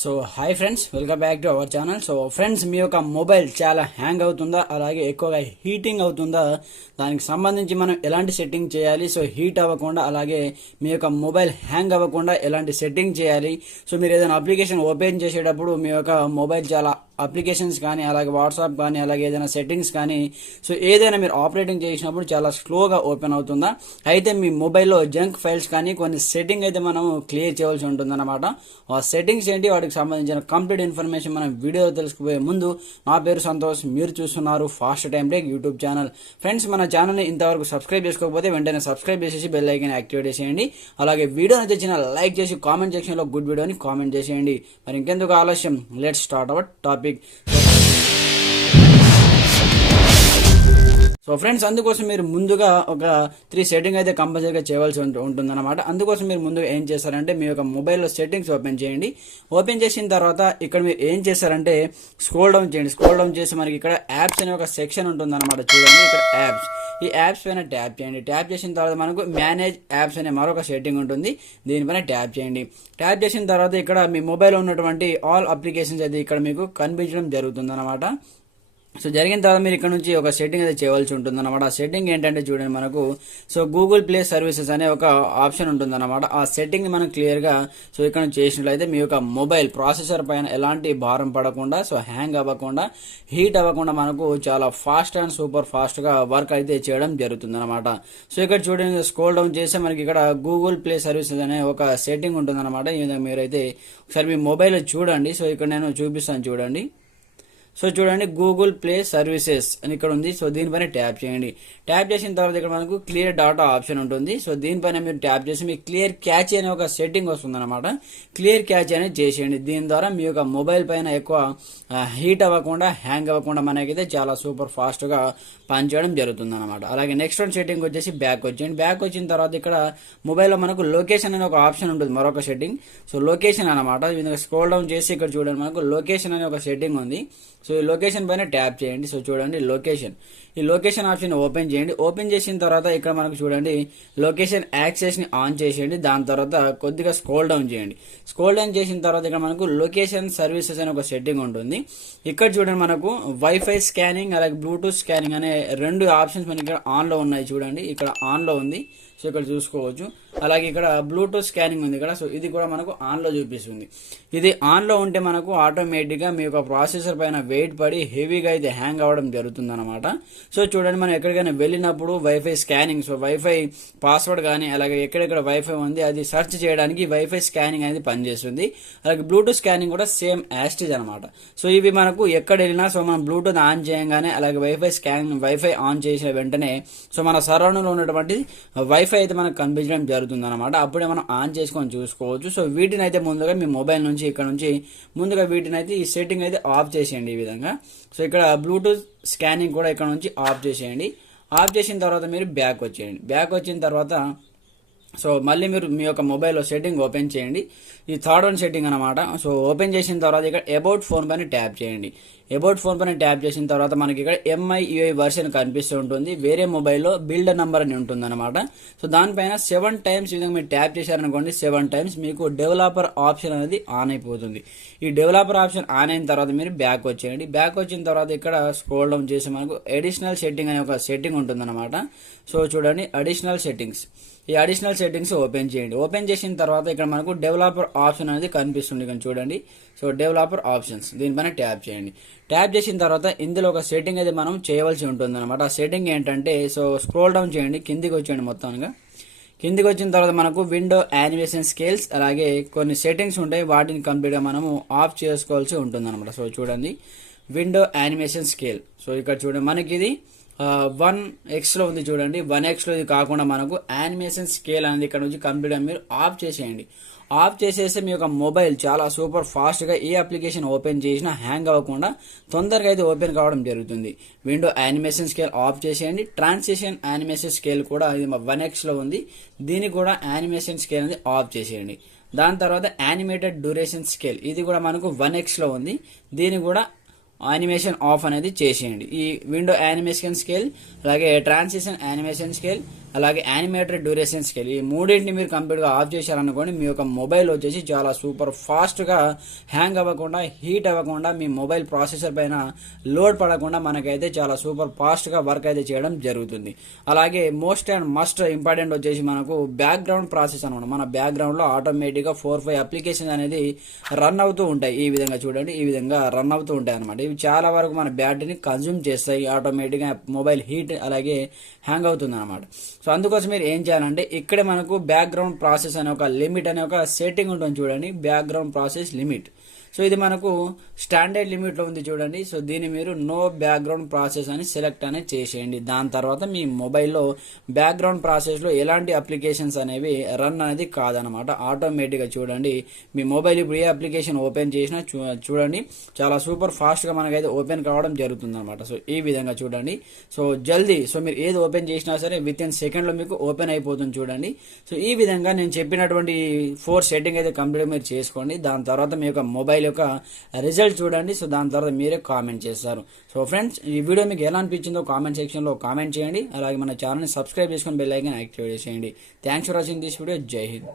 So hi friends welcome back to our channel so friends మీ యొక్క mobile చాలా hang అవుతుందా? అలాగే ఎక్కువగా హీటింగ్ అవుతుందా? దానికి సంబంధించి మనం ఎలాంటి సెట్టింగ్ చేయాలి? సో హీట్ అవ్వకుండా అలాగే మీ యొక్క మొబైల్ హ్యాంగ్ అవ్వకుండా ఎలాంటి సెట్టింగ్ చేయాలి? సో మీరు ఏదైనా అప్లికేషన్ ఓపెన్ చేసేటప్పుడు మీ యొక్క మొబైల్ చాలా అప్లికేషన్స్ కానీ అలాగే వాట్సాప్ కానీ అలాగే ఏదైనా సెట్టింగ్స్ కానీ సో ఏదైనా మీరు ఆపరేటింగ్ చేసినప్పుడు చాలా స్లోగా ఓపెన్ అవుతుందా? అయితే మీ మొబైల్లో జంక్ ఫైల్స్ కానీ కొన్ని సెట్టింగ్ అయితే మనం క్లియర్ చేయవలసి ఉంటుందన్నమాట. ఆ సెట్టింగ్స్ ఏంటి? వాటికి సంబంధించిన కంప్లీట్ ఇన్ఫర్మేషన్ మనం వీడియో తెలుసుకుపోయే ముందు నా పేరు సంతోష్ మీరు చూస్తున్నారు fast time take YouTube channel friends మన ఛానల్ని ఇంతవరకు సబ్స్క్రైబ్ చేసుకోకపోతే వెంటనే సబ్స్క్రైబ్ చేసేసి బెల్ ఐకన్ యాక్టివేట్ చేసేయండి. అలాగే వీడియోని తెచ్చిన లైక్ చేసి కామెంట్ సెక్షన్లో గుడ్ వీడియోని కామెంట్ చేసేయండి. మరి ఇంకెందుకు ఆలస్యం? Let start our topic so friends అందుకోసం మీరు ముందుగా ఒక త్రీ సెట్టింగ్ అయితే కంపల్సరీగా చేయవలసి ఉంటుందన్నమాట. అందుకోసం మీరు ముందుగా ఏం చేస్తారంటే మీ యొక్క మొబైల్లో సెట్టింగ్స్ ఓపెన్ చేయండి. ఓపెన్ చేసిన తర్వాత ఇక్కడ మీరు ఏం చేస్తారంటే స్క్రోల్ డౌన్ చేయండి. స్క్రోల్ డౌన్ చేసి మనకి ఇక్కడ యాప్స్ అనే ఒక సెక్షన్ ఉంటుందన్నమాట. చూడండి ఇక్కడ యాప్స్. ఈ యాప్స్ పైన ట్యాప్ చేయండి. ట్యాప్ చేసిన తర్వాత మనకు మేనేజ్ యాప్స్ అనే మరొక సెట్టింగ్ ఉంటుంది. దీనిపైన ట్యాప్ చేయండి. ట్యాప్ చేసిన తర్వాత ఇక్కడ మీ మొబైల్లో ఉన్నటువంటి ఆల్ అప్లికేషన్స్ అయితే ఇక్కడ మీకు కనిపించడం జరుగుతుంది సో జరిగిన తర్వాత మీరు ఇక్కడ నుంచి ఒక సెట్టింగ్ అయితే చేయవలసి ఉంటుంది అనమాట ఆ సెట్టింగ్ ఏంటంటే చూడండి మనకు సో గూగుల్ ప్లే సర్వీసెస్ అనే ఒక ఆప్షన్ ఉంటుంది అనమాట ఆ సెట్టింగ్ మనం క్లియర్గా సో ఇక్కడ నుంచి చేసినట్లయితే మీ యొక్క మొబైల్ ప్రాసెసర్ పైన ఎలాంటి భారం పడకుండా సో హ్యాంగ్ అవ్వకుండా హీట్ అవ్వకుండా మనకు చాలా ఫాస్ట్ అండ్ సూపర్ ఫాస్ట్గా వర్క్ అయితే చేయడం జరుగుతుంది అనమాట సో ఇక్కడ చూడండి స్క్రోల్ డౌన్ చేస్తే మనకి ఇక్కడ గూగుల్ ప్లే సర్వీసెస్ అనే ఒక సెట్టింగ్ ఉంటుంది అనమాట ఈ విధంగా మీరైతే ఒకసారి మీ మొబైల్ చూడండి. సో ఇక్కడ నేను చూపిస్తాను చూడండి. సో చూడండి గూగుల్ ప్లే సర్వీసెస్ అని ఇక్కడ ఉంది. సో దీనిపైన ట్యాప్ చేయండి. ట్యాప్ చేసిన తర్వాత ఇక్కడ మనకు క్లియర్ డాటా ఆప్షన్ ఉంటుంది. సో దీనిపైన మీరు ట్యాప్ చేసి మీకు క్లియర్ క్యాచ్ అనే ఒక సెట్టింగ్ వస్తుంది అనమాట క్లియర్ క్యాచ్ అనేది చేసేయండి. దీని ద్వారా మీ యొక్క మొబైల్ పైన ఎక్కువ హీట్ అవ్వకుండా హ్యాంగ్ అవ్వకుండా మనకైతే చాలా సూపర్ ఫాస్ట్గా పనిచేయడం జరుగుతుంది అనమాట అలాగే నెక్స్ట్ వన్ సెట్టింగ్ వచ్చేసి బ్యాక్ వచ్చేయండి. బ్యాక్ వచ్చిన తర్వాత ఇక్కడ మొబైల్లో మనకు లొకేషన్ అనే ఒక ఆప్షన్ ఉంటుంది మరొక సెట్టింగ్ సో లొకేషన్ అనమాట స్క్రోల్ డౌన్ చేసి ఇక్కడ చూడండి. మనకు లొకేషన్ అనే ఒక సెట్టింగ్ ఉంది. సో ఈ లొకేషన్ పైన ట్యాప్ చేయండి. సో చూడండి లొకేషన్ ఈ లొకేషన్ ఆప్షన్ ఓపెన్ చేయండి. ఓపెన్ చేసిన తర్వాత ఇక్కడ మనకు చూడండి లొకేషన్ యాక్సెస్ని ఆన్ చేసేయండి. దాని తర్వాత కొద్దిగా స్క్రోల్ డౌన్ చేయండి. స్క్రోల్ డౌన్ చేసిన తర్వాత ఇక్కడ మనకు లొకేషన్ సర్వీసెస్ అనే ఒక సెట్టింగ్ ఉంటుంది. ఇక్కడ చూడండి మనకు వైఫై స్కానింగ్ అలాగే బ్లూటూత్ స్కానింగ్ అనే రెండు ఆప్షన్స్ మనకి ఇక్కడ ఆన్లో ఉన్నాయి చూడండి. ఇక్కడ ఆన్లో ఉంది. సో ఇక్కడ చూసుకోవచ్చు. అలాగే ఇక్కడ బ్లూటూత్ స్కానింగ్ ఉంది ఇక్కడ సో ఇది కూడా మనకు ఆన్లో చూపిస్తుంది. ఇది ఆన్లో ఉంటే మనకు ఆటోమేటిక్గా మీ యొక్క ప్రాసెసర్ పైన వెయిట్ పడి హెవీగా అయితే హ్యాంగ్ అవ్వడం జరుగుతుంది అనమాట సో చూడండి మనం ఎక్కడికైనా వెళ్ళినప్పుడు wifi scanning so wifi password కానీ అలాగే ఎక్కడెక్కడ వైఫై ఉంది అది సెర్చ్ చేయడానికి వైఫై స్కానింగ్ అనేది పనిచేస్తుంది. అలాగే బ్లూటూత్ స్కానింగ్ కూడా సేమ్ యాస్టిజ్ అనమాట సో ఇవి మనకు ఎక్కడ వెళ్ళినా సో మనం బ్లూటూత్ ఆన్ చేయగానే అలాగే వైఫై స్కాన్ వైఫై ఆన్ చేసిన వెంటనే సో మన సరౌండింగ్లో ఉన్నటువంటి వైఫై అయితే మనకు కనిపించడం జరుగుతుంది అనమాట అప్పుడే మనం ఆన్ చేసుకొని చూసుకోవచ్చు. సో వీటిని అయితే ముందుగా మీ మొబైల్ నుంచి ఇక్కడ నుంచి ముందుగా వీటిని అయితే ఈ సెట్టింగ్ అయితే ఆఫ్ చేసేయండి ఈ విధంగా. సో ఇక్కడ బ్లూటూత్ స్కానింగ్ కూడా ఇక్కడ నుంచి ఆఫ్ చేసేయండి. ఆఫ్ చేసిన తర్వాత మీరు బ్యాక్ వచ్చేయండి. బ్యాక్ వచ్చిన తర్వాత సో మళ్ళీ మీరు మీ యొక్క మొబైల్లో సెట్టింగ్ ఓపెన్ చేయండి. ఈ థర్డ్ వన్ సెట్టింగ్ అనమాట సో ఓపెన్ చేసిన తర్వాత ఇక్కడ అబౌట్ ఫోన్ పైన ట్యాప్ చేయండి. అబౌట్ ఫోన్ పైన ట్యాప్ చేసిన తర్వాత మనకి ఇక్కడ ఎంఐ యూఐ వర్షన్ కనిపిస్తూ ఉంటుంది. వేరే మొబైల్లో బిల్డర్ నంబర్ అని ఉంటుంది అనమాట సో దానిపైన సెవెన్ టైమ్స్ విధంగా మీరు ట్యాప్ చేశారనుకోండి సెవెన్ టైమ్స్ మీకు డెవలపర్ ఆప్షన్ అనేది ఆన్ అయిపోతుంది. ఈ డెవలపర్ ఆప్షన్ ఆన్ అయిన తర్వాత మీరు బ్యాక్ వచ్చేయండి. బ్యాక్ వచ్చిన తర్వాత ఇక్కడ స్క్రోల్ డౌన్ చేసి మనకు అడిషనల్ సెట్టింగ్ అనే ఒక సెట్టింగ్ ఉంటుందన్నమాట. సో చూడండి అడిషనల్ సెట్టింగ్స్ ఈ అడిషనల్ సెట్టింగ్స్ ఓపెన్ చేయండి. ఓపెన్ చేసిన తర్వాత ఇక్కడ మనకు డెవలపర్ ఆప్షన్ అనేది కనిపిస్తుంది ఇక్కడ చూడండి. సో డెవలపర్ ఆప్షన్స్ దీనిపైన ట్యాప్ చేయండి. ట్యాప్ చేసిన తర్వాత ఇందులో ఒక సెట్టింగ్ అయితే మనం చేయవలసి ఉంటుంది అనమాట ఆ సెట్టింగ్ ఏంటంటే సో స్క్రోల్ డౌన్ చేయండి కిందికి వచ్చేయండి మొత్తంగా కిందికి వచ్చిన తర్వాత మనకు విండో యానిమేషన్ స్కేల్స్ అలాగే కొన్ని సెట్టింగ్స్ ఉంటాయి వాటిని కంప్లీట్గా మనము ఆఫ్ చేసుకోవాల్సి ఉంటుంది అనమాట సో చూడండి విండో యానిమేషన్ స్కేల్ సో ఇక్కడ చూడండి మనకి ఇది వన్ ఎక్స్లో ఉంది చూడండి. వన్ ఎక్స్లో ఇది కాకుండా మనకు యానిమేషన్ స్కేల్ అనేది ఇక్కడ నుంచి కంప్లీట్గా మీరు ఆఫ్ చేసేయండి. ఆఫ్ చేసేస్తే మీ యొక్క మొబైల్ చాలా సూపర్ ఫాస్ట్గా ఏ అప్లికేషన్ ఓపెన్ చేసినా హ్యాంగ్ అవ్వకుండా తొందరగా అయితే ఓపెన్ కావడం జరుగుతుంది. విండో యానిమేషన్ స్కేల్ ఆఫ్ చేసేయండి. ట్రాన్సిషన్ యానిమేషన్ స్కేల్ కూడా ఇది వన్ ఎక్స్లో ఉంది. దీన్ని కూడా యానిమేషన్ స్కేల్ అనేది ఆఫ్ చేసేయండి. దాని తర్వాత యానిమేటెడ్ డ్యూరేషన్ స్కేల్ ఇది కూడా మనకు వన్ ఎక్స్లో ఉంది. దీన్ని కూడా యానిమేషన్ ఆఫ్ అనేది చేసేయండి. ఈ విండో యానిమేషన్ స్కేల్ అలాగే ట్రాన్సిషన్ యానిమేషన్ స్కేల్ అలాగే యానిమేటెడ్ డ్యూరేషన్స్కి వెళ్ళి మూడింటిని మీరు కంప్లీట్గా ఆఫ్ చేశారనుకోండి మీ యొక్క మొబైల్ వచ్చేసి చాలా సూపర్ ఫాస్ట్గా హ్యాంగ్ అవ్వకుండా హీట్ అవ్వకుండా మీ మొబైల్ ప్రాసెసర్ పైన లోడ్ పడకుండా మనకైతే చాలా సూపర్ ఫాస్ట్గా వర్క్ అయితే చేయడం జరుగుతుంది. అలాగే మోస్ట్ అండ్ మస్ట్ ఇంపార్టెంట్ వచ్చేసి మనకు బ్యాక్గ్రౌండ్ ప్రాసెస్ అనమాట. మన బ్యాక్గ్రౌండ్లో ఆటోమేటిక్గా ఫోర్ ఫైవ్ అప్లికేషన్ అనేది రన్ అవుతూ ఉంటాయి. ఈ విధంగా చూడండి ఈ విధంగా రన్ అవుతూ ఉంటాయి అనమాట. ఇవి చాలా వరకు మన బ్యాటరీని కన్జ్యూమ్ చేస్తాయి ఆటోమేటిక్గా మొబైల్ హీట్ అలాగే హ్యాంగ్ అవుతుంది అనమాట. సో అందుకోసం మీరు ఏం చేయాలంటే ఇక్కడే మనకు బ్యాక్గ్రౌండ్ ప్రాసెస్ అనే ఒక లిమిట్ అనే ఒక సెట్టింగ్ ఉంటుంది చూడండి. బ్యాక్గ్రౌండ్ ప్రాసెస్ లిమిట్ సో ఇది మనకు స్టాండర్డ్ లిమిట్లో ఉంది చూడండి. సో దీన్ని మీరు నో బ్యాక్గ్రౌండ్ ప్రాసెస్ అని సెలెక్ట్ అనేది చేసేయండి. దాని తర్వాత మీ మొబైల్లో బ్యాక్గ్రౌండ్ ప్రాసెస్లో ఎలాంటి అప్లికేషన్స్ అనేవి రన్ అనేది కాదనమాట ఆటోమేటిక్గా చూడండి. మీ మొబైల్ ఇప్పుడు ఏ అప్లికేషన్ ఓపెన్ చేసినా చూ చూడండి. చాలా సూపర్ ఫాస్ట్గా మనకైతే ఓపెన్ కావడం జరుగుతుంది అనమాట సో ఈ విధంగా చూడండి. సో జల్దీ సో మీరు ఏది ఓపెన్ చేసినా సరే విత్ ఇన్ సెకండ్లో మీకు ఓపెన్ అయిపోతుంది చూడండి. సో ఈ విధంగా నేను చెప్పినటువంటి ఫోర్ సెట్టింగ్ అయితే కంప్లీట్ మీరు చేసుకోండి. దాని తర్వాత మీ యొక్క మొబైల్ యొక్క రిజల్ట్ చూడండి. సో దాని తర్వాత మీరే కామెంట్ చేస్తారు. సో ఫ్రెండ్స్ ఈ వీడియో మీకు ఎలా అనిపించిందో కామెంట్ సెక్షన్లో కామెంట్ చేయండి. అలాగే మన ఛానల్ని సబ్స్క్రైబ్ చేసుకొని బెల్ ఐకన్ యాక్టివేట్ చేయండి. Thanks for watching this video Jai Hind